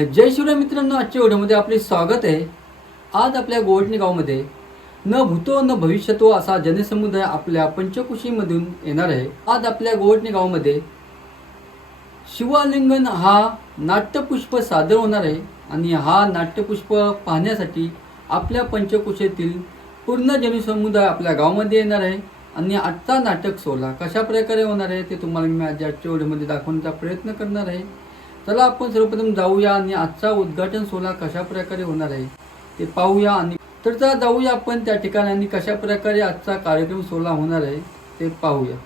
जय शिवराय मित्रांनो, आजच्या व्हिडिओमध्ये आपले स्वागत आहे। आज आपल्या गोवटणे गावामध्ये न भूतो न भविष्यतो असा जनसमुदाय आपल्या पंचकुशीमधून येणार आहे। आज आपल्या गोवटणे गावामध्ये शिवालिंगन हा नाट्यपुष्प सादर होणार आहे आणि हा नाट्यपुष्प पाहण्यासाठी आपल्या पंचकुशीतील पूर्ण जनसमुदाय आपल्या गावामध्ये येणार आहे। आणि आजचा नाटक सोहळा कशा प्रकारे होणार आहे ते तुम्हाला मी आजच्या व्हिडिओमध्ये दाखवण्याचा प्रयत्न करणार आहे। चला आपण सर्वप्रथम जाऊया आणि आजचा उद्घाटन सोहळा कशा प्रकारे होणार आहे ते पाहूया। आणि तर चला जाऊया आपण त्या ठिकाणी आणि कशा प्रकारे आजचा कार्यक्रम सोहळा होणार आहे ते पाहूया।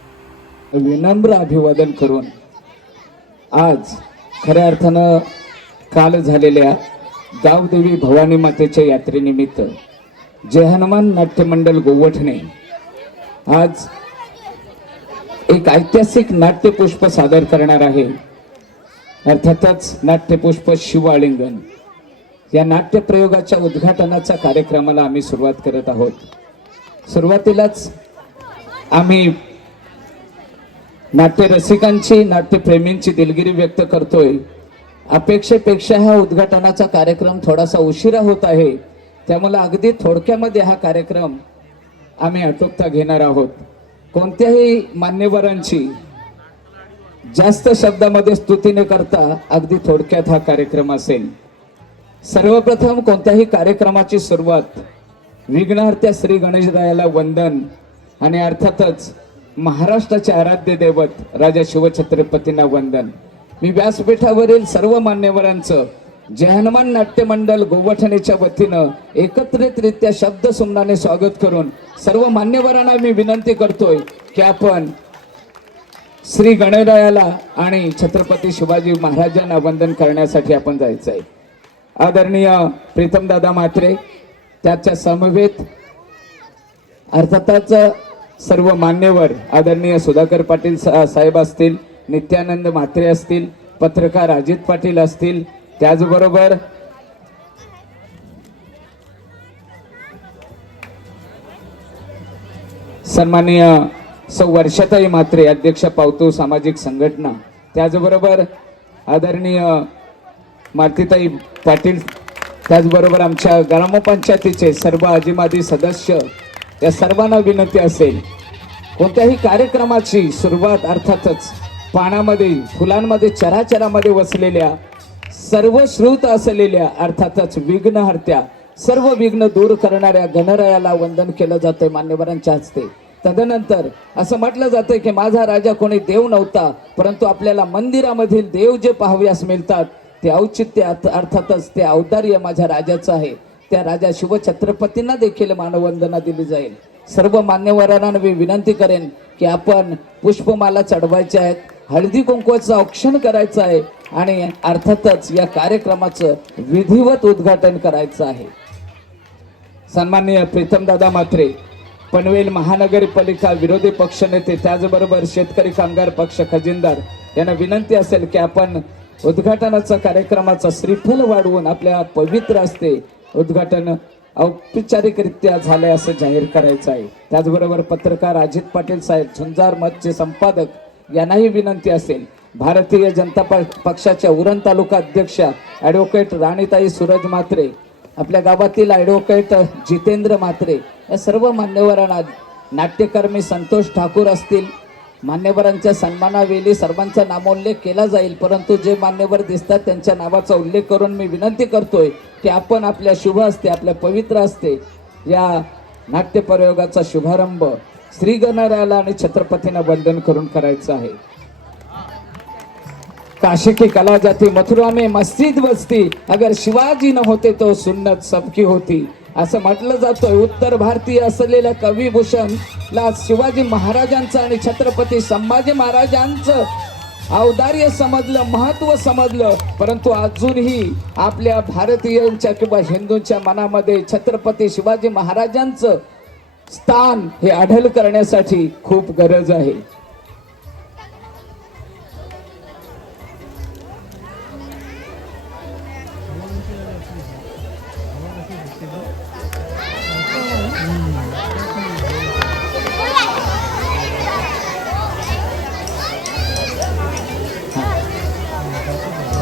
विनम्र अभिवादन करून आज खऱ्या अर्थानं काल झालेल्या गावदेवी भवानी मातेच्या यात्रेनिमित्त जय हनुमान नाट्य मंडळ गोवठणे आज एक ऐतिहासिक नाट्यपुष्प सादर करणार आहे। अर्थातच नाट्यपुष्प शिवालिंगन या नाट्य प्रयोगाच्या उद्घाटनाच्या कार्यक्रमाला आम्ही सुरुवात करत आहोत। सुरुवातीलाच आम्ही नाट्य रसिकांची नाट्यप्रेमींची दिलगिरी व्यक्त करतोय। अपेक्षेपेक्षा हा उद्घाटनाचा कार्यक्रम थोडासा उशिरा होत आहे, त्यामुळे अगदी थोडक्यामध्ये हा कार्यक्रम आम्ही आटोपता घेणार आहोत। कोणत्याही मान्यवरांची जास्त शब्दामध्ये स्तुती न करता अगदी थोडक्यात हा कार्यक्रम असेल। सर्वप्रथम कोणत्याही कार्यक्रमाची सुरुवात विघ्नहर्त्या श्री गणेशरायाला वंदन आणि अर्थातच महाराष्ट्राचे आराध्य दैवत राजा शिवछत्रपतींना वंदन। मी व्यासपीठावरील सर्व मान्यवरांचं जय हनुमान नाट्य मंडळ गोवठणेच्या वतीनं एकत्रितरित्या शब्द सुमनाने स्वागत करून सर्व मान्यवरांना मी विनंती करतोय की आपण श्री गणरायाला आणि छत्रपती शिवाजी महाराजांना वंदन करण्यासाठी आपण जायचं आहे। आदरणीय प्रीतमदादा म्हात्रे, त्याच्या समवेत अर्थातच सर्व मान्यवर आदरणीय सुधाकर पाटील साहेब असतील, नित्यानंद म्हात्रे असतील, पत्रकार अजित पाटील असतील, त्याचबरोबर सन्माननीय सौ वर्षाताई म्हात्रे, अध्यक्ष पावतो सामाजिक संघटना, त्याचबरोबर आदरणीय मालतीताई पाटील, त्याचबरोबर आमच्या ग्रामपंचायतीचे सर्व आजीमादी सदस्य, या सर्वांना विनंती असेल कोणत्याही कार्यक्रमाची सुरुवात अर्थातच पानामध्ये फुलांमध्ये चराचरामध्ये वसलेल्या सर्व श्रुत असलेल्या अर्थातच विघ्नहर्त्या सर्व विघ्न दूर करणाऱ्या गणरायाला वंदन केलं जातंय मान्यवरांच्या हस्ते। तदनंतर असं म्हटलं जातं की माझा राजा कोणी देव नव्हता, परंतु आपल्याला मंदिरामधील देव जे पाहाव्यास मिळतात ते औचित्य अर्थातच ते औदार्य माझ्या राजाचं आहे। त्या राजा शिवछत्रपतींना देखील मानवंदना दिली जाईल। सर्व मान्यवरांना मी विनंती करेन की आपण पुष्पमाला चढवायच्या आहेत, हळदी कुंकवाचं औक्षण करायचं आहे आणि अर्थातच या कार्यक्रमाचं विधिवत उद्घाटन करायचं आहे। सन्माननीय प्रीतमदादा म्हात्रे, पनवेल महानगरपालिका विरोधी पक्षनेते, त्याचबरोबर शेतकरी कामगार पक्ष खजिनदार यांना विनंती असेल की आपण उद्घाटनाचा कार्यक्रमाचा श्रीफल वाढवून आपल्या पवित्र हस्ते उद्घाटन औपचारिकरित्या झाले असं जाहीर करायचं आहे। त्याचबरोबर पत्रकार अजित पाटील साहेब, झुंजार मठचे संपादक यांनाही विनंती असेल। भारतीय जनता पक्षाच्या उरण तालुका अध्यक्षा ॲडव्होकेट राणीताई सूरज म्हात्रे, आपल्या गावातील ॲडव्होकेट जितेंद्र म्हात्रे, या सर्व मान्यवरांना, नाट्यकर्मी संतोष ठाकूर असतील, मान्यवरांच्या सन्मानावेळी सर्वांचा नामोल्लेख केला जाईल, परंतु जे मान्यवर दिसतात त्यांच्या नावाचा उल्लेख करून मी विनंती करतोय की आपण आपल्या शुभ हस्ते, आपल्या पवित्र हस्ते या नाट्य प्रयोगाचा शुभारंभ श्री गणरायाला आणि छत्रपतींना वंदन करून करायचं आहे। काशी की कला जाती मथुरा में मस्जिद बसती, अगर शिवाजी न होते तो सुन्नत सबकी होती, असं म्हटलं जातं। उत्तर भारतीय असलेल्या कविभूषण ला शिवाजी महाराजांचं आणि छत्रपती संभाजी महाराजांचं औदार्य समजलं, महत्व समजलं, परंतु अजूनही आपल्या भारतीयांच्या किंवा हिंदूंच्या मनामध्ये छत्रपती शिवाजी महाराजांचं स्थान हे अढळ करण्यासाठी खूप गरज आहे।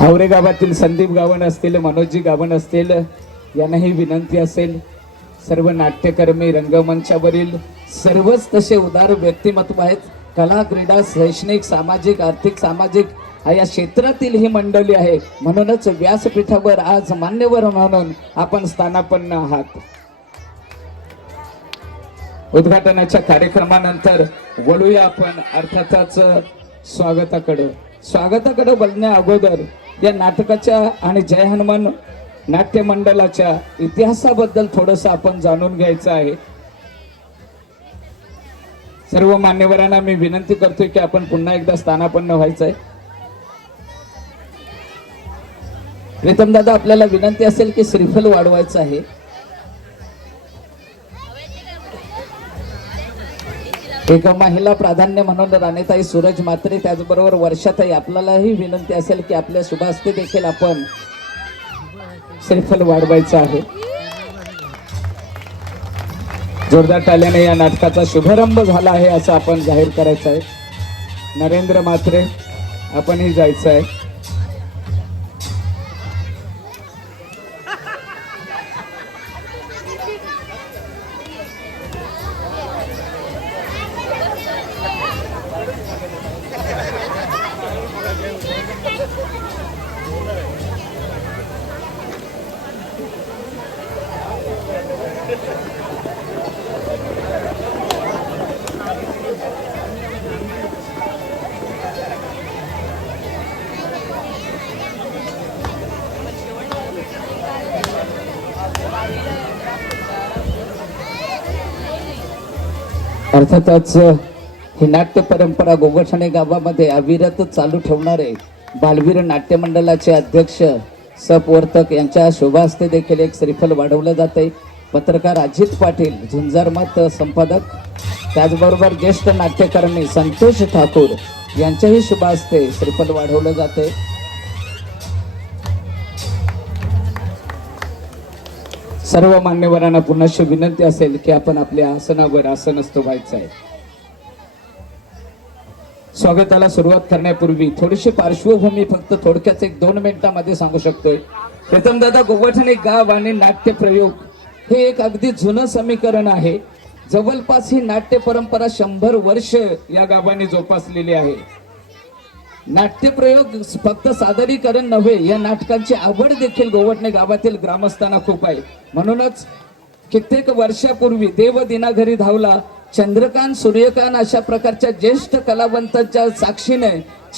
हावरे गावातील संदीप गावण असतील, मनोजी गावण असतील, यांनाही विनंती असेल, सर्व नाट्यकर्मी, रंगमंचावरील सर्वच तसे उदार व्यक्तिमत्व आहेत. कला, क्रीडा, शैक्षणिक, सामाजिक, आर्थिक, सामाजिक या क्षेत्रातील ही मंडळी आहे. म्हणूनच व्यासपीठावर आज मान्यवर म्हणून आपण स्थानापन्न आहात. उद्घाटनाच्या कार्यक्रमानंतर वळूया आपण अर्थातच स्वागताकडे बोलण्या अगोदर या नाटकाच्या आणि जय हनुमान नाट्य मंडळाच्या इतिहासाबद्दल थोडंसं आपण जाणून घ्यायचं आहे. सर्व मान्यवरांना मी विनंती करतोय की आपण पुन्हा एकदा स्थानापन्न व्हायचंय. प्रीतम दादा, आपल्याला विनंती असेल की श्रीफल वाढवायचं आहे. एक महिला प्राधान्य म्हणून राणेताई सूरज मात्रे, त्याचबरोबर वर्षाताई, आपल्यालाही विनंती असेल की आपल्या शुभास्ते देखील आपण श्रीफल वाढवायचं आहे. जोरदार टाळ्याने या नाटकाचा शुभारंभ झाला आहे असं आपण जाहीर करायचं आहे. नरेंद्र मात्रे, आपणही जायचं आहे. अर्थातच ही नाट्य परंपरा गोगठाणे गावामध्ये अविरत चालू ठेवणारे बालवीर नाट्य मंडळाचे अध्यक्ष सपवर्तक यांच्या शुभास्ते देखील एक श्रीफल वाढवलं जाते. पत्रकार अजित पाटील, झुंजारमत संपादक, त्याचबरोबर ज्येष्ठ नाट्यकर्मी संतोष ठाकूर यांच्याही शुभास्ते श्रीफल वाढवलं जाते. सर्व मान्यवरांना पुनश्च विनंती असेल की आपण आपल्या आसनावर आसनस्थ व्हायचं आहे. स्वागताला सुरुवात करण्यापूर्वी थोडीशी पार्श्वभूमी फक्त थोडक्यात 1-2 मिनिटांमध्ये सांगू शकतोय. प्रथम दादा, गोगठाणे गाव आणि नाट्य प्रयोग हे एक अगदी जुनं समीकरण आहे. जवळपास ही नाट्य परंपरा 100 वर्ष या गावाने जोपासलेली आहे. नाट्यप्रयोग फक्त सादरीकरण नव्हे, या नाटकांची आवड देखील गोवठणे गावातील ग्रामस्थांना खूप आहे. म्हणूनच कित्येक वर्षापूर्वी देव दिनाघरी धावला, चंद्रकांत, सूर्यकांत अशा प्रकारच्या ज्येष्ठ कलावंतांच्या साक्षीने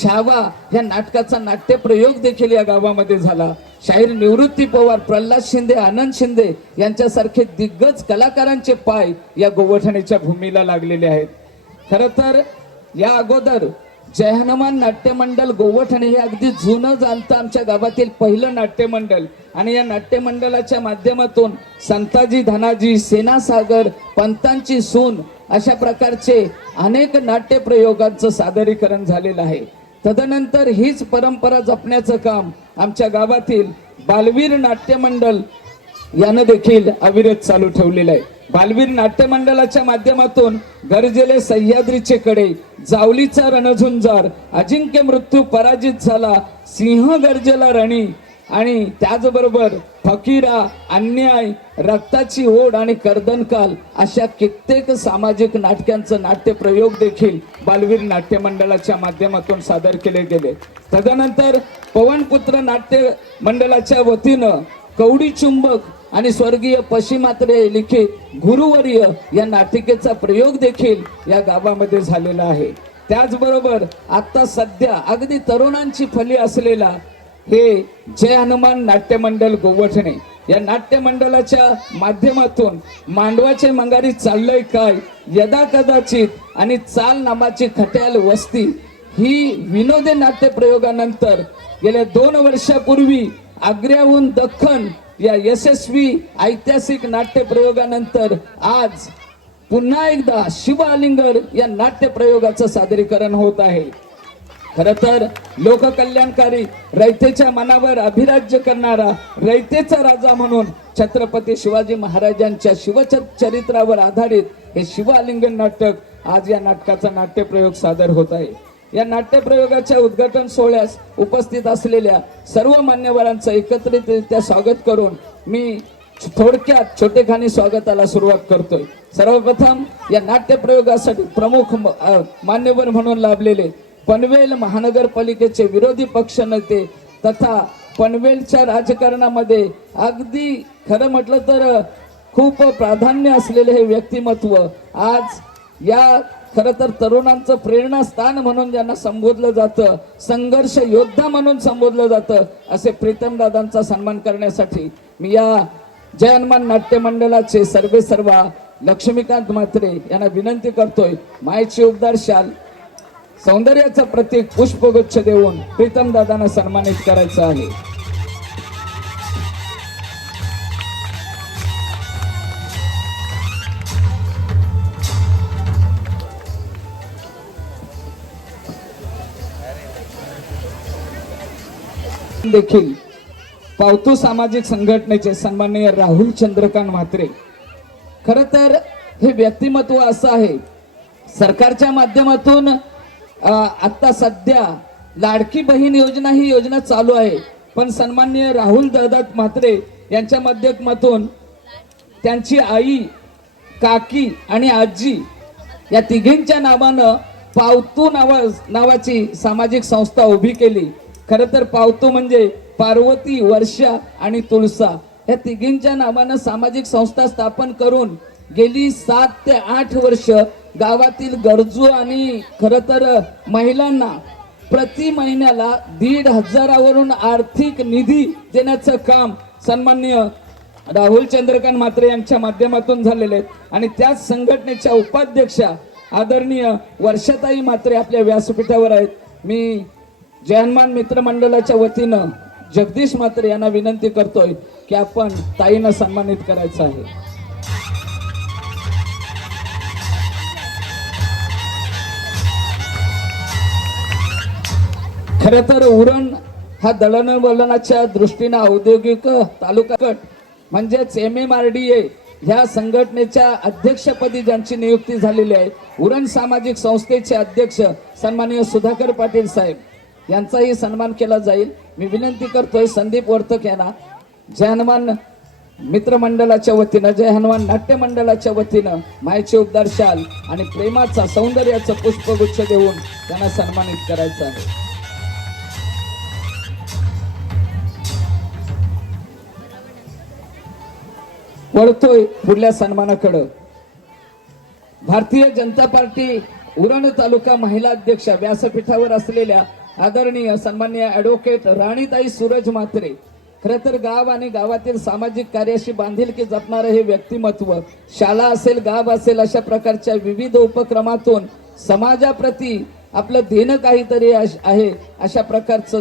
छावा या नाटकाचा नाट्यप्रयोग देखील या गावामध्ये झाला. शाहीर निवृत्ती पवार, प्रल्हाद शिंदे, आनंद शिंदे यांच्यासारखे दिग्गज कलाकारांचे पाय या गोवठणेच्या भूमीला लागलेले आहेत. खरं तर या अगोदर जय हनुमान नाट्य मंडळ गोवठणे हे अगदी जुनं जाणतं आमच्या गावातील पहिलं नाट्य मंडळ, आणि या नाट्य मंडळाच्या माध्यमातून संताजी, धनाजी, सेनासागर, पंतांची सून अशा प्रकारचे अनेक नाट्य प्रयोगांचं सादरीकरण झालेलं आहे. तदनंतर हीच परंपरा जपण्याचं काम आमच्या गावातील बालवीर नाट्य मंडळ यानं देखील अविरत चालू ठेवलेलं आहे. बालवीर नाट्य मंडळाच्या माध्यमातून गरजेले सह्याद्रीचे कडे, जावलीचा रणझुंजार, अजिंक्य मृत्यू पराजित झाला, सिंह गरजेला रणी, आणि त्याचबरोबर फकीरा, अन्याय, रक्ताची ओढ आणि कर्दनकाल अशा कित्येक सामाजिक नाटकांचं नाट्यप्रयोग देखील बालवीर नाट्य मंडळाच्या माध्यमातून सादर केले गेले. तदनंतर पवनपुत्र नाट्य मंडळाच्या वतीनं कवडी चुंबक आणि स्वर्गीय पशिमात्रे लिखित गुरुवर्य या नाटिकेचा प्रयोग देखील या गावामध्ये झालेला आहे. त्याचबरोबर आता सध्या अगदी तरुणांची फली असलेला हे जय हनुमान नाट्य मंडळ गोवठणे या नाट्य मंडळाच्या माध्यमातून मांडवाचे मंगारी चाललंय काय, यदा कदाचित आणि चाल नामाची खट्याल वस्ती ही विनोदी नाट्य प्रयोगानंतर गेल्या 2 वर्षापूर्वी आग्र्याहून दख्खन या यशस्वी ऐतिहासिक नाट्य प्रयोगानंतर आज पुन्हा एकदा शिव आलिंगर या नाट्य प्रयोगाचं सादरीकरण होत आहे. खर तर लोककल्याणकारी, रयतेच्या मनावर अभिराज्य करणारा, रयतेचा राजा म्हणून छत्रपती शिवाजी महाराजांच्या शिवचरित्रावर आधारित हे शिव आलिंगन नाटक आज या नाटकाचा नाट्यप्रयोग सादर होत आहे. या नाट्यप्रयोगाच्या उद्घाटन सोहळ्यास उपस्थित असलेल्या सर्व मान्यवरांचं एकत्रितरित्या स्वागत करून मी थोडक्यात छोटेखानी स्वागताला सुरुवात करतोय. सर्वप्रथम या नाट्यप्रयोगासाठी प्रमुख मान्यवर म्हणून लाभलेले पनवेल महानगरपालिकेचे विरोधी पक्ष नेते तथा पनवेलच्या राजकारणामध्ये अगदी खरं म्हटलं तर खूप प्राधान्य असलेले हे व्यक्तिमत्व आज या खरं तर तरुणांचं प्रेरणास्थान म्हणून ज्यांना संबोधलं जातं, संघर्ष योद्धा म्हणून संबोधलं जातं, असे प्रीतम दादांचा सन्मान करण्यासाठी मी या जय हनुमान नाट्य मंडळाचे सर्वेसर्वा लक्ष्मीकांत म्हात्रे यांना विनंती करतोय, मायेची उबदार शाल सौंदर्याचं प्रतीक पुष्पगुच्छ देऊन प्रीतम दादांना सन्मानित करायचं आहे. देखील पावतो सामाजिक संघटनेचे सन्माननीय राहुल चंद्रकांत म्हात्रे. खर तर हे व्यक्तिमत्व असं आहे, सरकारच्या माध्यमातून आता सध्या लाडकी बहीण योजना ही योजना चालू आहे, पण सन्माननीय राहुल दादा म्हात्रे यांच्या माध्यमातून त्यांची आई, काकी आणि आजी या तिघींच्या नावानं पावतो नावाची सामाजिक संस्था उभी केली. खरं तर पावतो म्हणजे पार्वती, वर्षा आणि तुळसा या तिघींच्या नावानं सामाजिक संस्था स्थापन करून गेली 7 ते 8 वर्ष गावातील गरजू आणि खरं तर महिलांना प्रति महिन्याला 1,500 वरून आर्थिक निधी देण्याचं काम सन्माननीय राहुल चंद्रकांत म्हात्रे यांच्या माध्यमातून झालेले आहेत. आणि त्याच संघटनेच्या उपाध्यक्षा आदरणीय वर्षाताई म्हात्रे आपल्या व्यासपीठावर आहेत. मी जय हनुमान मित्र मंडळाच्या वतीनं जगदीश म्हात्रे यांना विनंती करतोय की आपण ताईंना सन्मानित करायचं आहे. खरं तर उरण हा दळणवळणाच्या दृष्टीनं औद्योगिक तालुका गट म्हणजेच MMRDA ह्या संघटनेच्या अध्यक्षपदी ज्यांची नियुक्ती झालेली आहे, उरण सामाजिक संस्थेचे अध्यक्ष सन्माननीय सुधाकर पाटील साहेब यांचाही सन्मान केला जाईल. मी विनंती करतोय संदीप वर्तक यांना जय हनुमान मित्र मंडळाच्या वतीनं, जय हनुमान नाट्य मंडळाच्या वतीनं मायेची उबदार शाल आणि प्रेमाचा सौंदर्याचं पुष्पगुच्छ देऊन त्यांना सन्मानित करायचं आहे. वळतोय पुढल्या सन्मानाकडं. भारतीय जनता पार्टी उरण तालुका महिला अध्यक्ष व्यासपीठावर असलेल्या आदरणीय सन्माननीय ॲडव्होकेट राणीताई सूरज म्हात्रे. खरं तर गाव आणि गावातील सामाजिक कार्याशी बांधिलकी जपणारं हे व्यक्तिमत्व शाळा असेल, गाव असेल अशा प्रकारच्या विविध उपक्रमातून समाजाप्रती आपलं देणं काहीतरी आहे अशा प्रकारचं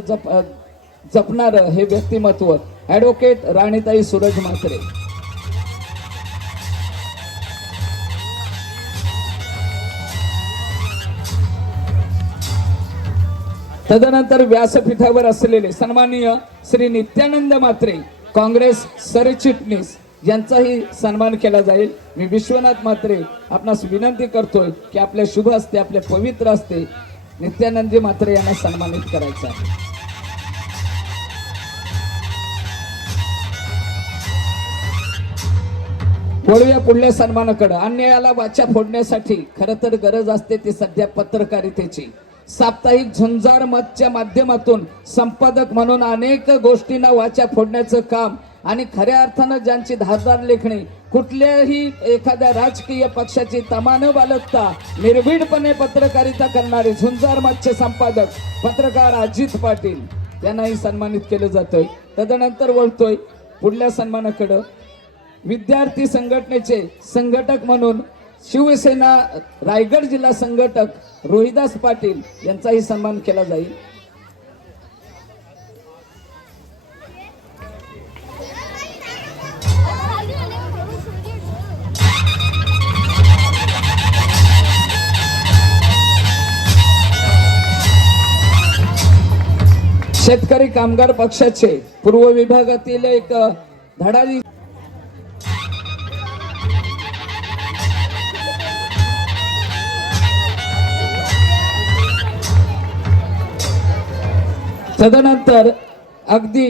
जपणारं हे व्यक्तिमत्व ॲडव्होकेट राणीताई सूरज म्हात्रे. तदनंतर व्यासपीठावर असलेले सन्माननीय श्री नित्यानंद म्हात्रे काँग्रेस सरचिटणीस यांचाही सन्मान केला जाईल. मी विश्वनाथ म्हात्रे आपणास विनंती करतोय की आपल्या शुभ हस्ते, आपल्या पवित्र हस्ते नित्यानंद म्हात्रे यांना सन्मानित करायचं आहे. वळूया पुढल्या सन्मानाकडे. अन्यायाला वाचा फोडण्यासाठी खरं तर गरज असते ती सध्या पत्रकारितेची. साप्ताहिक झुंजार मतच्या माध्यमातून संपादक म्हणून अनेक गोष्टींना वाचा फोडण्याचं काम आणि खऱ्या अर्थानं ज्यांची धारदार लेखणी कुठल्याही एखाद्या राजकीय पक्षाची तमा न बाळगता निर्भीडपणे पत्रकारिता करणारे झुंजार मतचे संपादक पत्रकार अजित पाटील यांनाही सन्मानित केलं जातंय. तदनंतर वळतोय पुढल्या सन्मानाकडं. विद्यार्थी संघटनेचे संघटक म्हणून शिवसेना रायगड जिल्हा संघटक रोहिदास पाटील यांचाही सन्मान केला जाईल. शेतकरी कामगार पक्षाचे पूर्व विभागातील एक धडाडी तदनंतर अगदी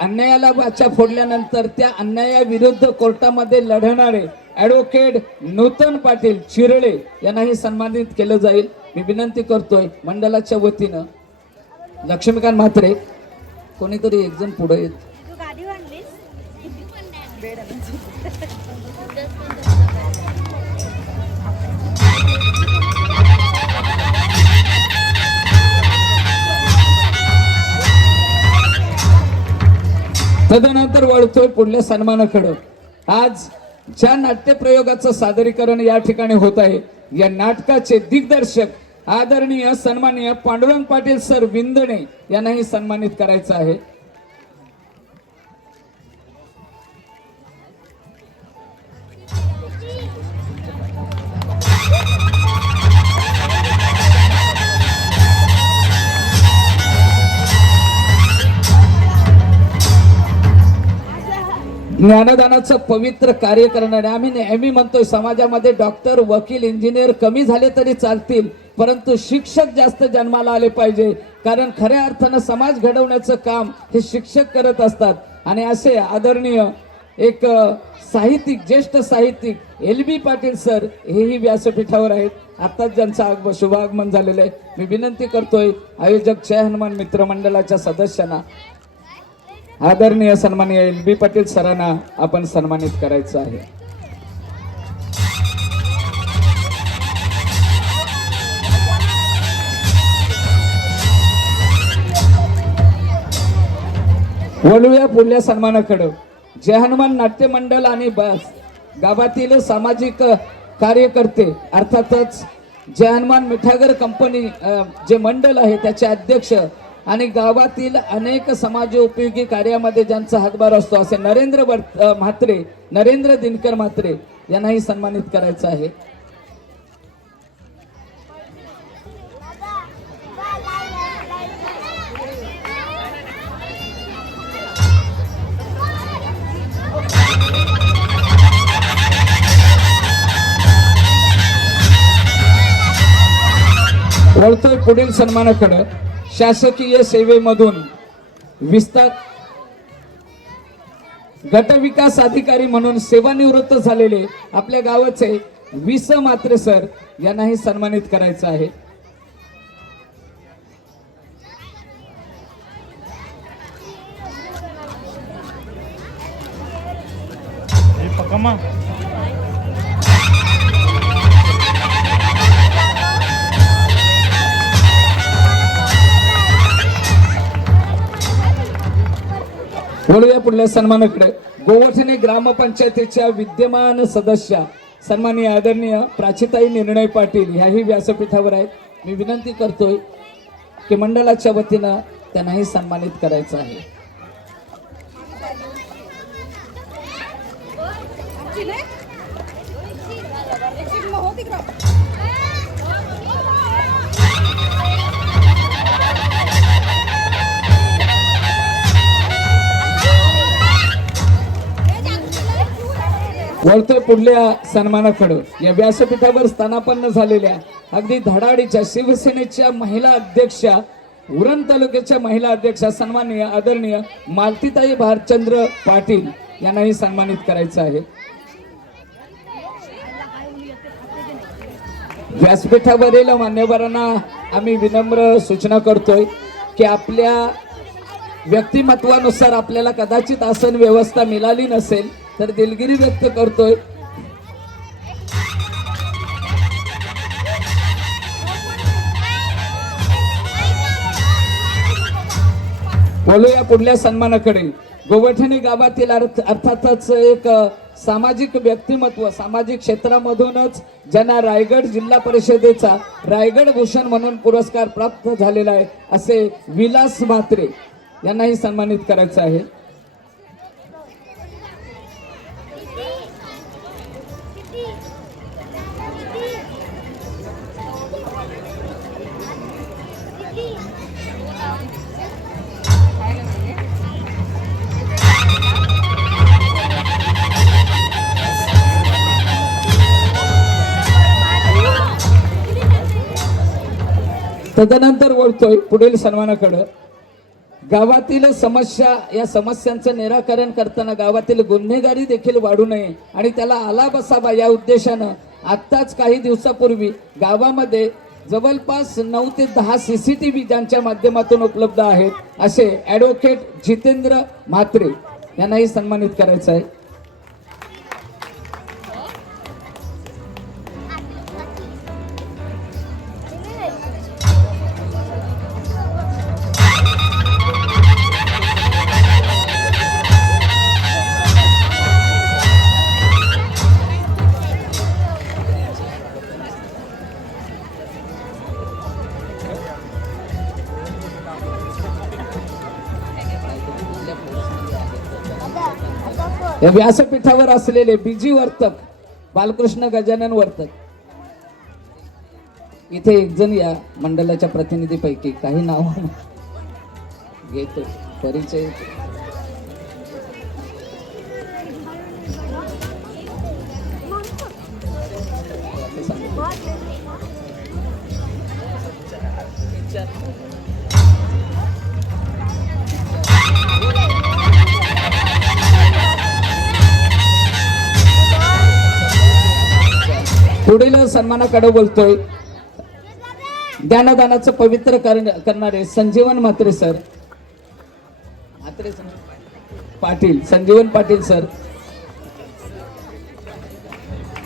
अन्यायाला वाचा फोडल्यानंतर त्या अन्यायाविरुद्ध कोर्टामध्ये लढणारे ॲडव्होकेट नूतन पाटील चिरळे यांनाही सन्मानित केलं जाईल. मी विनंती करतोय मंडळाच्या वतीनं लक्ष्मीकांत म्हात्रे कोणीतरी एक जण पुढे येत. तदनंतर वळतोय पुढल्या सन्मानाकडे. आज ज्या नाट्यप्रयोगाचं सादरीकरण या ठिकाणी होत आहे या नाटकाचे दिग्दर्शक आदरणीय सन्माननीय पांडुरंग पाटील सर विंदणे यांनाही सन्मानित करायचं आहे. ज्ञानदानाचं पवित्र कार्य करणारे आम्ही नेहमी म्हणतोय समाजामध्ये डॉक्टर वकील इंजिनियर कमी झाले तरी चालतील परंतु शिक्षक जास्त जन्माला आले पाहिजे कारण खऱ्या अर्थानं समाज घडवण्याचं काम हे शिक्षक करत असतात. आणि असे आदरणीय एक साहित्यिक ज्येष्ठ साहित्यिक LB पाटील सर हेही व्यासपीठावर आहेत. आताच ज्यांचं शुभागमन झालेलं आहे. मी विनंती करतोय आयोजक जय हनुमान मित्र मंडळाच्या सदस्यांना आदरणीय सन्माननीय LB पाटील सरांना आपण सन्मानित करायचं आहे. वळूया पुढल्या सन्मानाकडे. जय हनुमान नाट्य मंडळ आणि गावातील सामाजिक कार्यकर्ते अर्थातच जय हनुमान मिठागर कंपनी जे मंडळ आहे त्याचे अध्यक्ष आणि गावातील अनेक समाजोपयोगी कार्यामध्ये ज्यांचा हातभार असतो असे नरेंद्र दिनकर म्हात्रे यांनाही सन्मानित करायचं आहे. वळतोय पुढील सन्मानाकडे. शासकीय सेवेमधून विस्तार गट विकास अधिकारी म्हणून सेवानिवृत्त झालेले आपल्या गावाचे विस म्हात्रे सर यांनाही सन्मानित करायचं आहे. बोलूया पुढल्या सन्मानाकडे. गोवठणे ग्रामपंचायतीच्या विद्यमान सदस्य सन्माननीय आदरणीय प्राचीताई निर्णय पाटील ह्याही व्यासपीठावर आहेत. मी विनंती करतोय की मंडळाच्या वतीनं त्यांनाही सन्मानित करायचं आहे. वळतोय पुढल्या सन्मानाकडे. या व्यासपीठावर स्थानापन्न झालेल्या अगदी धडाडीच्या शिवसेनेच्या महिला अध्यक्षा उरण तालुक्याच्या महिला अध्यक्षा सन्माननीय आदरणीय मालतीताई भारचंद्र पाटील यांनाही सन्मानित करायचं आहे. व्यासपीठावरील मान्यवरांना आम्ही विनम्र सूचना करतोय की आपल्या व्यक्तिमत्वानुसार आपल्याला कदाचित आसन व्यवस्था मिळाली नसेल तर दिलगिरी व्यक्त करतोय. बोलूया पुढल्या सन्मानाकडे. गोवठणे गावातील अर्थातच एक सामाजिक व्यक्तिमत्व सामाजिक क्षेत्रामधूनच ज्यांना रायगड जिल्हा परिषदेचा रायगड भूषण म्हणून पुरस्कार प्राप्त झालेला आहे असे विलास म्हात्रे यांनाही सन्मानित करायचं आहे. तदनंतर वळतोय पुढील सन्मानाकडे. गावातील समस्या, या समस्यांचं निराकरण करताना गावातील गुन्हेगारी देखील वाढू नये आणि त्याला आला बसावा या उद्देशानं आत्ताच काही दिवसापूर्वी गावामध्ये जवळपास 9 ते 10 CCTV ज्यांच्या माध्यमातून उपलब्ध आहेत असे ॲडव्होकेट जितेंद्र म्हात्रे यांनाही सन्मानित करायचं आहे. या व्यासपीठावर असलेले बीजी वर्तक बालकृष्ण गजानन वर्तक, इथे एक जण या मंडळाच्या प्रतिनिधीपैकी काही नाव घेतो, परिचय. पुढील सन्मानाकडे बोलतोय ज्ञानदानाचं पवित्र करणारे संजीवन म्हात्रे सर, पाटील, संजीवन पाटील सर.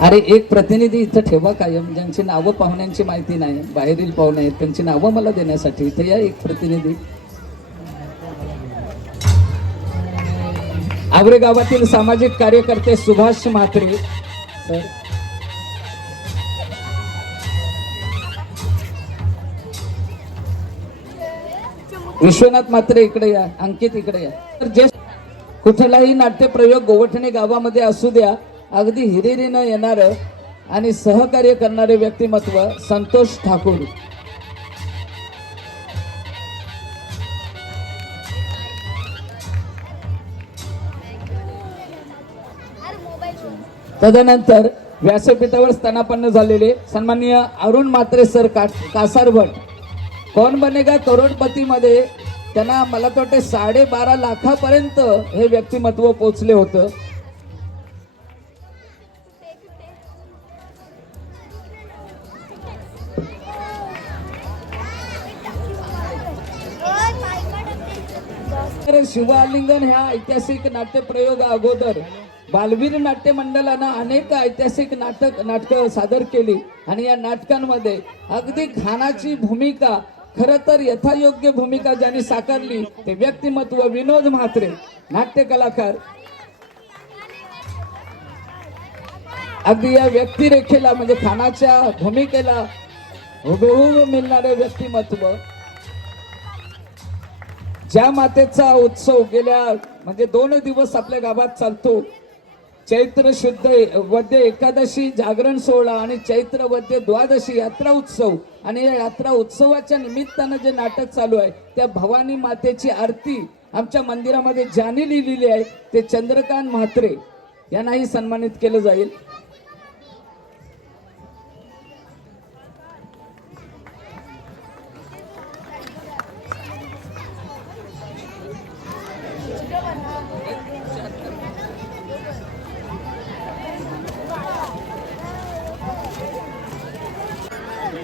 अरे एक प्रतिनिधी इथं ठेवा कायम, ज्यांची नावं पाहुण्यांची माहिती नाही, बाहेरील पाहुणे आहेत त्यांची नावं मला देण्यासाठी इथे या एक प्रतिनिधी. आवरे गावातील सामाजिक कार्यकर्ते सुभाष म्हात्रे सर. विश्वनाथ म्हात्रे इकडे या, अंकित इकडे या. तर जे कुठलाही नाट्यप्रयोग गोवठणे गावामध्ये असू द्या, अगदी हिरिरीनं येणार आणि सहकार्य करणारे व्यक्तिमत्व संतोष ठाकूर. तदनंतर व्यासपीठावर स्थानापन्न झालेले सन्माननीय अरुण म्हात्रे सर कासारभट, कौन बनेगा करोडपती मध्ये त्यांना मला तर वाटते 12.5 लाखापर्यंत हे व्यक्तिमत्व पोचले होतं. शिवालिंगन ह्या ऐतिहासिक नाट्यप्रयोग अगोदर बालवीर नाट्य मंडळानं अनेक ऐतिहासिक नाटकं सादर केली आणि या नाटकांमध्ये अगदी खानाची भूमिका, खरं तर यथायोग्य भूमिका ज्यांनी साकारली ते व्यक्तिमत्व विनोद म्हात्रे, नाट्य कलाकार. अगदी या व्यक्तिरेखेला म्हणजे खानाच्या भूमिकेला हुबेहूब मिळणारे व्यक्तिमत्व. ज्या मातेचा उत्सव गेल्या म्हणजे 2 दिवस आपल्या गावात चालतो, चैत्र शुद्ध वद्य एकादशी जागरण सोहळा आणि चैत्र वद्य द्वादशी यात्रा उत्सव, आणि या यात्रा उत्सवाच्या निमित्तानं जे नाटक चालू आहे त्या भवानी मातेची आरती आमच्या मंदिरामध्ये ज्यांनी लिहिलेली आहे ते चंद्रकांत म्हात्रे यांनाही सन्मानित केलं जाईल.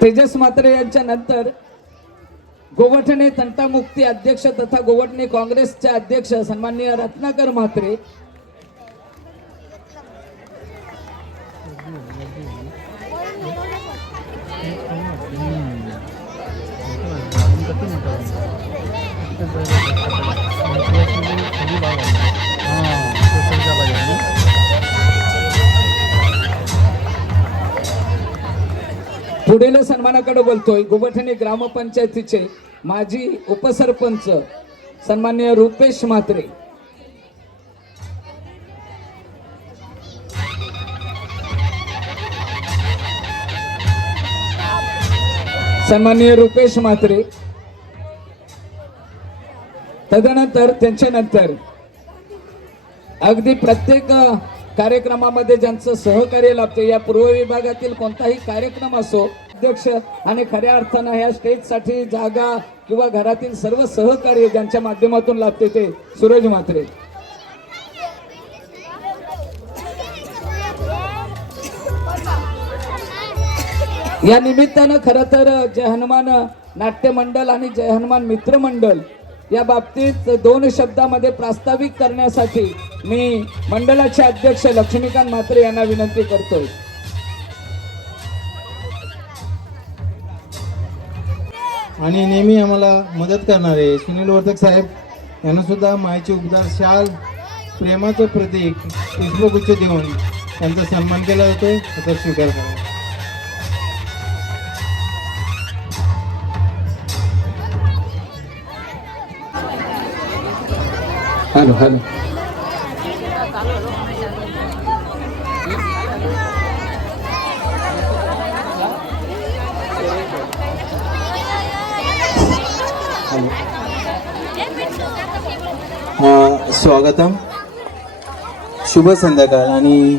तेजस म्हात्रे यांच्या नंतर गोवठणे तंटामुक्ती अध्यक्ष तथा गोवठणे काँग्रेसचे अध्यक्ष सन्माननीय रत्नाकर म्हात्रे. पुढील सन्मानाकडे बोलतोय गोवठणे ग्रामपंचायतीचे माजी उपसरपंच सन्माननीय रुपेश म्हात्रे. सन्माननीय रुपेश म्हात्रे. तदनंतर त्यांच्यानंतर अगदी प्रत्येक कार्यक्रमामध्ये ज्यांचं सहकार्य लाभते, या पूर्व विभागातील कोणताही कार्यक्रम असो, अध्यक्ष आणि खऱ्या अर्थानं ह्या स्टेजसाठी जागा किंवा घरातील सर्व सहकार्य ज्यांच्या माध्यमातून लाभते ते सूरज म्हात्रे. या निमित्तानं खरं तर जय हनुमान नाट्य मंडळ आणि जय हनुमान मित्र मंडळ या बाबतीत 2 शब्दामध्ये प्रास्ताविक करण्यासाठी मी मंडळाचे अध्यक्ष लक्ष्मीकांत म्हात्रे यांना विनंती करतोय. आणि नेहमी आम्हाला मदत करणारे सुनील वर्तक साहेब यांना सुद्धा मायेचे उपदार शाल प्रेमाचं प्रतीक पुष्पगुच्छ देऊन त्यांचा सन्मान केला जातो. त्याचा स्वीकार करा. Hello hello. स्वागतम. शुभ संध्याकाळ आणि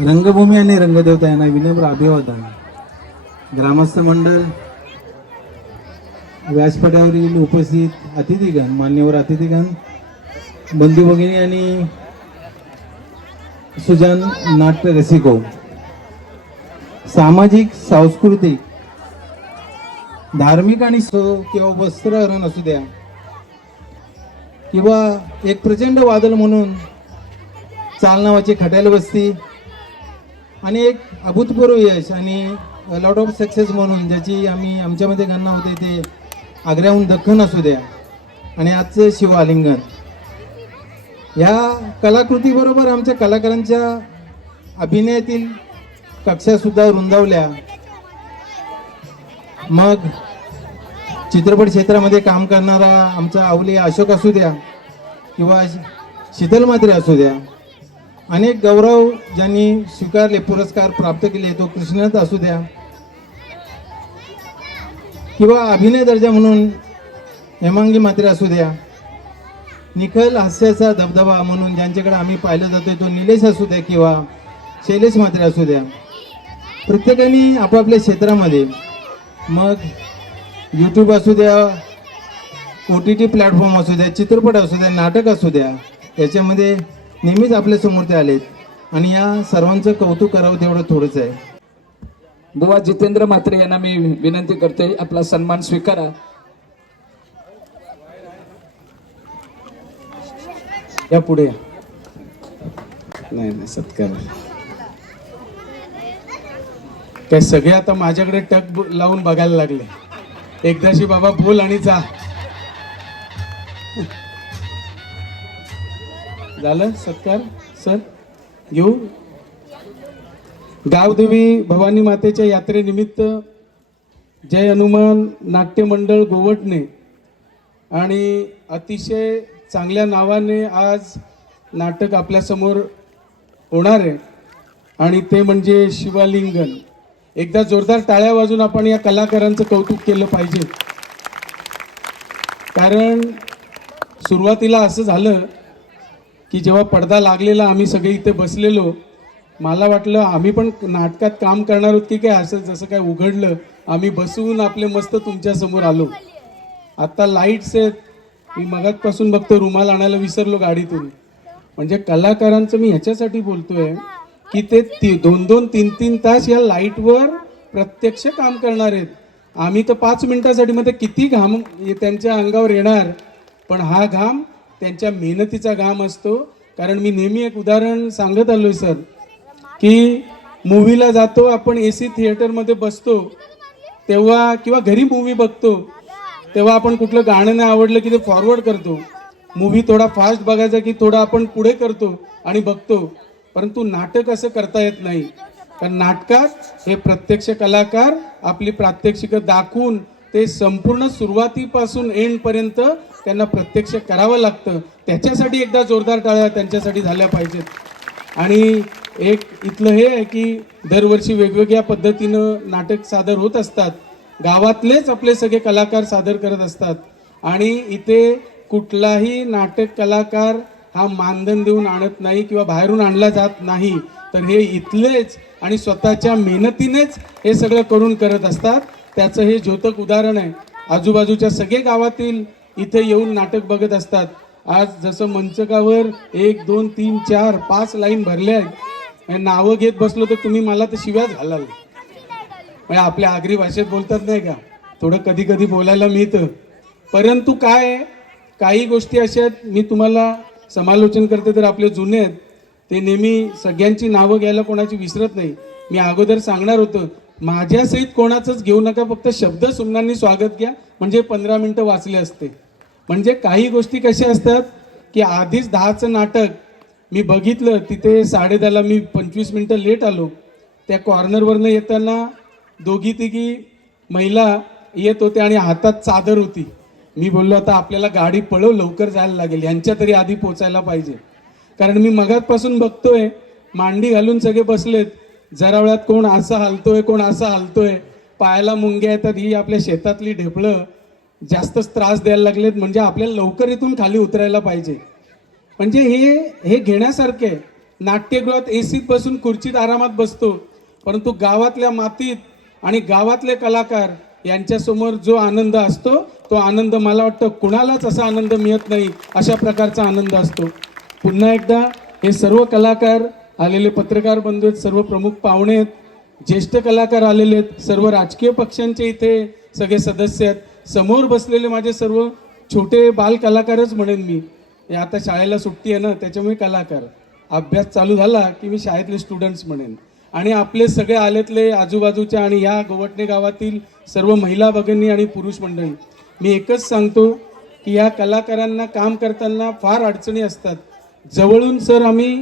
रंगभूमी आणि रंगदेवता यांना विनम्र अभिवादन. ग्रामस्थ मंडळ, व्यासपीठावरील उपस्थित अतिथीगण, मान्यवर अतिथीगण, बंधू भगिनी आणि सुजान नाट्य रसिको, सामाजिक, सांस्कृतिक, धार्मिक आणि किंवा वस्त्रहरण असू द्या किंवा एक प्रचंड वादळ म्हणून चाल नावाची खट्याल वस्ती आणि एक अभूतपूर्व यश आणि लॉट ऑफ सक्सेस म्हणून ज्याची आमच्यामध्ये गणना होते ते आग्र्याहून दख्खन असू द्या आणि आजचं शिवआलिंगन, ह्या कलाकृतीबरोबर आमच्या कलाकारांच्या अभिनयातील कक्षासुद्धा रुंदावल्या. मग चित्रपट क्षेत्रामध्ये काम करणारा आमचा अवली अशोक असू द्या किंवा शीतल म्हात्रे असू द्या, अनेक गौरव ज्यांनी स्वीकारले, पुरस्कार प्राप्त केले, तो कृष्णनाथ असू द्या किंवा अभिनय दर्जा म्हणून हेमांगी म्हात्रे असू द्या, निखल हास्याचा धबधबा म्हणून ज्यांच्याकडे आम्ही पाहिलं जातोय तो निलेश असू द्या किंवा शैलेश म्हात्रे असू द्या, प्रत्येकाने आपापल्या क्षेत्रामध्ये, मग यूट्यूब असू द्या, OTT प्लॅटफॉर्म असू द्या, चित्रपट असू द्या, नाटक असू द्या, याच्यामध्ये नेहमीच आपल्यासमोर ते आलेत आणि या सर्वांचं कौतुक करावं तेवढं थोडंच आहे. बुवा जितेंद्र म्हात्रे यांना मी विनंती करते, आपला सन्मान स्वीकारा. या पुढे नाही सत्कार. काय सगळे आता माझ्याकडे टक लावून बघायला लागले. एकदाशी बाबा बोल आणि जा. झालं सत्कार. सर घेऊ. गावदेवी भवानी मातेच्या यात्रेनिमित्त जय हनुमान नाट्य मंडळ गोवटणे आणि अतिशय चांगल्या नावाने आज नाटक आपल्यासमोर होणार आहे आणि ते म्हणजे शिवलिंगन. एकदा जोरदार टाळ्या वाजून आपण या कलाकारांचं कौतुक केलं पाहिजे. कारण सुरुवातीला असं झालं की जेव्हा पडदा लागलेला आम्ही सगळे इथे बसलेलो, मला वाटलं आम्ही पण नाटकात काम करणार आहोत की काय. असं जसं काय उघडलं, आम्ही बसून आपले मस्त तुमच्या समोर आलो. आता लाईट्स आहेत, मी मगाचपासून बघतो रुमाल आणायला विसरलो गाडीतून. म्हणजे कलाकारांचं मी ह्याच्यासाठी बोलतोय की ते 2-2, 3-3 तास या लाईटवर प्रत्यक्ष काम करणार आहेत. आम्ही तर 5 मिनिटासाठी मध्ये किती घाम त्यांच्या अंगावर येणार, पण हा घाम त्यांच्या मेहनतीचा घाम असतो. कारण मी नेहमी एक उदाहरण सांगत आलोय सर, की मूवीला जातो आपण, AC थिएटरमध्ये बसतो तेव्हा किंवा घरी मूवी बघतो तेव्हा आपण कुठलं गाणं नाही आवडलं की ते फॉरवर्ड करतो. मूवी थोडा फास्ट बघायचा की थोडा आपण पुढे करतो आणि बघतो. परंतु नाटक असं करता येत नाही. कारण नाटकात हे प्रत्यक्ष कलाकार आपली प्रात्यक्षिकं दाखवून ते संपूर्ण सुरुवातीपासून एंड पर्यंत त्यांना प्रत्यक्ष करावं लागतं. त्याच्यासाठी एकदा जोरदार टाळ्या त्यांच्यासाठी झाल्या पाहिजेत. आणि एक इथलं हे आहे की दरवर्षी वेगवेगळ्या पद्धतीनं नाटक सादर होत असतात. गावातलेच आपले सगळे कलाकार सादर करत असतात आणि इथे कुठलाही नाटक कलाकार हा मानधन देऊन आणत नाही किंवा बाहेरून आणला जात नाही. तर हे इथलेच आणि स्वतःच्या मेहनतीनेच हे सगळं करून करत असतात. त्याचं हे द्योतक उदाहरण आहे. आजूबाजूच्या सगळे गावातील इथे येऊन नाटक बघत असतात. आज जसं मंचकावर 1 2 3 4 5 लाईन भरल्या आहेत, नावं घेत बसलो तर तुम्ही मला तर शिव्याच घालाल. म्हणजे आपल्या आगरी भाषेत बोलतात नाही का, थोडं कधी कधी बोलायला मिळतं. परंतु काय आहे, काही गोष्टी अशा आहेत, मी तुम्हाला समालोचन करते तर आपले जुने आहेत ते नेहमी सगळ्यांची नावं घ्यायला कोणाची विसरत नाही. मी अगोदर सांगणार होतं, माझ्या सहित कोणाचंच घेऊ नका, फक्त शब्द सुमनांनी स्वागत घ्या, म्हणजे 15 मिनिटं वाचले असते. म्हणजे काही गोष्टी कशा असतात की आधीच 10चं नाटक मी बघितलं, तिथे 10:30ला मी 25 मिनिटं लेट आलो. त्या कॉर्नरवरनं येताना 2-3 महिला येत होते आणि हातात चादर होती. मी बोललो आता आपल्याला गाडी पळव, लवकर जायला लागेल, यांच्या तरी आधी पोचायला पाहिजे. कारण मी मगाचपासून बघतोय मांडी घालून सगळे बसलेत. जरा वेळात कोण असं हालतोय, कोण असं हालतोय, पायाला मुंग्या येतात. ही आपल्या शेतातली ढेपळं जास्तच त्रास द्यायला लागलेत. म्हणजे आपल्याला लवकर इथून खाली उतरायला पाहिजे. म्हणजे हे घेण्यासारखे आहे. नाट्यगृहात एसीत बसून खुर्चीत आरामात बसतो, परंतु गावातल्या मातीत आणि गावातले कलाकार यांच्यासमोर जो आनंद असतो तो आनंद मला वाटतं कुणालाच असा आनंद मिळत नाही, अशा प्रकारचा आनंद असतो. पुन्हा एकदा हे सर्व कलाकार आलेले, पत्रकार बंधू आहेत, सर्व प्रमुख पाहुणे आहेत, ज्येष्ठ कलाकार आलेले आहेत, सर्व राजकीय पक्षांचे इथे सगळे सदस्य आहेत, समोर बसलेले माझे सर्व छोटे बाल कलाकारच म्हणेन मी. आता शाळेला सुट्टी आहे ना, त्याच्यामुळे कलाकार, अभ्यास चालू झाला की मी शाळेतले स्टुडंट्स म्हणेन. आणि आपले सगळे आलेतले आजूबाजूच्या आणि या गोवटणे गावातील सर्व महिला भगिनी आणि पुरुष मंडळी, मी एकच सांगतो की या कलाकारांना काम करताना फार अडचणी असतात. जवळून सर आम्ही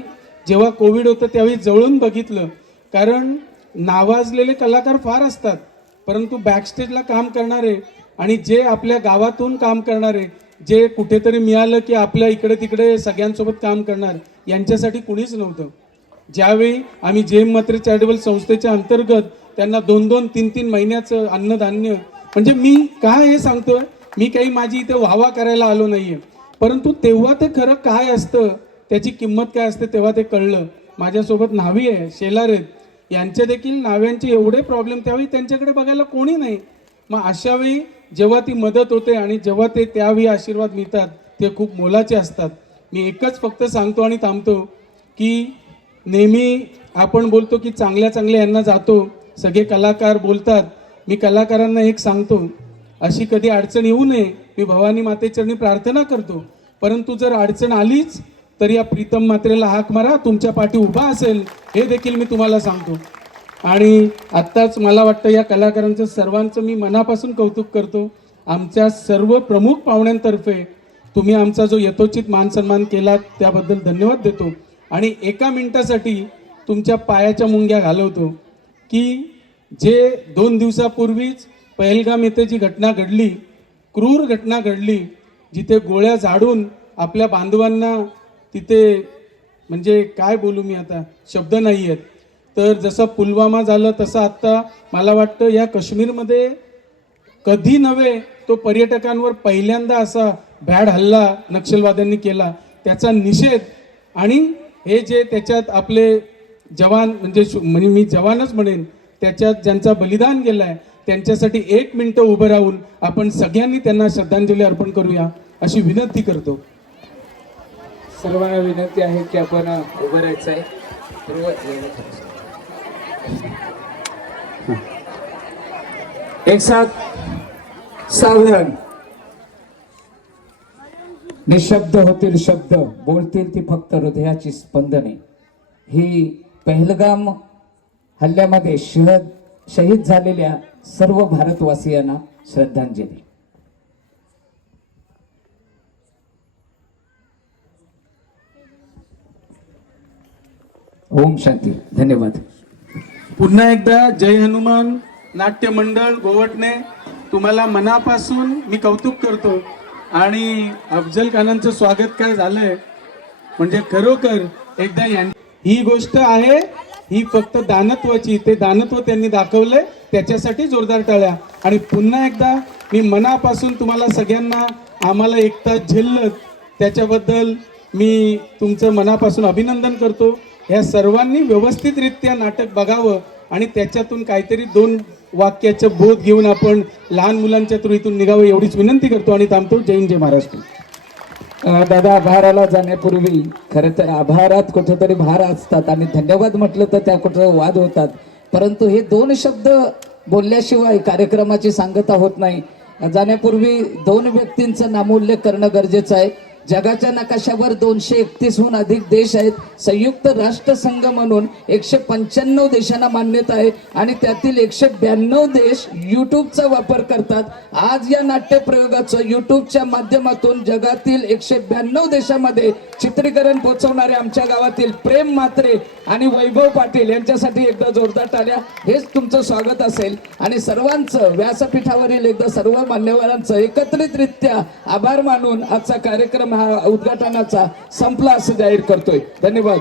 जेव्हा कोविड होतं त्यावेळी जवळून बघितलं, कारण नावाजलेले कलाकार फार असतात, परंतु बॅकस्टेजला काम करणारे आणि जे आपल्या गावातून काम करणारे, जे कुठेतरी मिळालं की आपल्या इकडे तिकडे सगळ्यांसोबत काम करणार, यांच्यासाठी कुणीच नव्हतं. ज्यावेळी आम्ही जे. एम. म्हात्रे चॅरिटेबल संस्थेच्या अंतर्गत त्यांना 2-2, 3-3 महिन्याचं अन्नधान्य, म्हणजे मी काय हे सांगतोय, मी काही माझी इथे वाहवा करायला आलो नाहीये, परंतु तेव्हा ते खरं काय असतं, त्याची किंमत काय असते तेव्हा ते कळलं. माझ्यासोबत न्हावी आहे, शेलार आहेत, यांचे देखील न्हाव्यांचे एवढे प्रॉब्लेम, त्यावेळी त्यांच्याकडे बघायला कोणी नाही. मग अशा वेळी जेव्हा ती मदत होते आणि जेव्हा ते त्यावेळी आशीर्वाद मिळतात ते खूप मोलाचे असतात. मी एकच फक्त सांगतो आणि थांबतो की नेहमी आपण बोलतो की चांगल्या चांगल्या यांना जातो, सगळे कलाकार बोलतात. मी कलाकारांना एक सांगतो, अशी कधी अडचण येऊ नये, मी भवानी मातेचरणी प्रार्थना करतो. परंतु जर अडचण आलीच तर या प्रीतम म्हात्रेला हाक मारा, तुमच्या पाठी उभा असेल, हे देखील मी तुम्हाला सांगतो. आणि आत्ताच मला वाटतं या कलाकारांचं सर्वांचं मी मनापासून कौतुक करतो. आमच्या सर्व प्रमुख पाहुण्यांतर्फे तुम्ही आमचा जो यथोचित मान सन्मान केला त्याबद्दल धन्यवाद देतो. आणि 1 मिनिटासाठी तुमच्या पायाच्या मुंग्या घालवतो की जे 2 दिवसापूर्वीच पहलगाम येथे जी घटना घडली, क्रूर घटना घडली, जिथे गोळ्या झाडून आपल्या बांधवांना तिथे, म्हणजे काय बोलू मी आता, शब्द नाही आहेत. तर जसं पुलवामा झालं तसं आत्ता मला वाटतं या काश्मीरमध्ये कधी नव्हे तो पर्यटकांवर पहिल्यांदा असा भ्याड हल्ला नक्षलवाद्यांनी केला, त्याचा निषेध. आणि हे जे त्याच्यात आपले जवान, म्हणजे मी जवानच म्हणेन, त्याच्यात ज्यांचा बलिदान गेलाय त्यांच्यासाठी 1 मिनिटं उभं राहून आपण सगळ्यांनी त्यांना श्रद्धांजली अर्पण करूया अशी विनंती करतो. सर्वांना विनंती आहे की आपण उभं राहायचं आहे. एक साथ सावधान. निशब्द होतील शब्द, बोलतील ती फक्त हृदयाची स्पंदने. ही पहलगाम हल्ल्यामध्ये शहीद झालेल्या सर्व भारतवासियांना श्रद्धांजली. ओम शांती. धन्यवाद. पुन्हा एकदा जय हनुमान नाट्य मंडळ गोवटणे, तुम्हाला मनापासून मी कौतुक करतो. आणि अफजल खानांचं स्वागत काय झालंय, म्हणजे खरोखर एकदा ही गोष्ट आहे, ही फक्त दानत्वाची, ते दानत्व त्यांनी दाखवलंय, त्याच्यासाठी जोरदार टाळ्या. आणि पुन्हा एकदा मी मनापासून तुम्हाला सगळ्यांना, आम्हाला एक तास झेललं त्याच्याबद्दल मी तुमचं मनापासून अभिनंदन करतो. ह्या सर्वांनी व्यवस्थितरित्या नाटक बघावं आणि त्याच्यातून काहीतरी 2 वाक्याचं बोध घेऊन आपण लहान मुलांच्या थ्रू इथून निघावं एवढीच विनंती करतो आणि थांबतो. जय हिंद, जय महाराष्ट्र. दादा, आभाराला जाण्यापूर्वी खरं तर आभारात कुठेतरी भार असतात आणि धन्यवाद म्हटलं तर त्या कुठं वाद होतात, परंतु हे 2 शब्द बोलल्याशिवाय कार्यक्रमाची सांगता होत नाही. जाण्यापूर्वी 2 व्यक्तींचं नामोल्लेख करणं गरजेचं आहे. जगाच्या नकाशावर 231हून अधिक देश आहेत. संयुक्त राष्ट्रसंघ म्हणून 195 देशांना मान्यता आहे आणि त्यातील 192 देश यूट्यूबचा वापर करतात. आज या नाट्यप्रयोगाचं यूट्यूबच्या माध्यमातून जगातील 192 देशामध्ये चित्रीकरण पोहोचवणारे आमच्या गावातील प्रेम म्हात्रे आणि वैभव पाटील यांच्यासाठी एकदा जोरदार टाळ्या. हेच तुमचं स्वागत असेल आणि सर्वांचं व्यासपीठावरील एकदा सर्व मान्यवरांचं एकत्रितरित्या आभार मानून आजचा कार्यक्रम हा उद्घाटनाचा संपला असं जाहीर करतोय. धन्यवाद.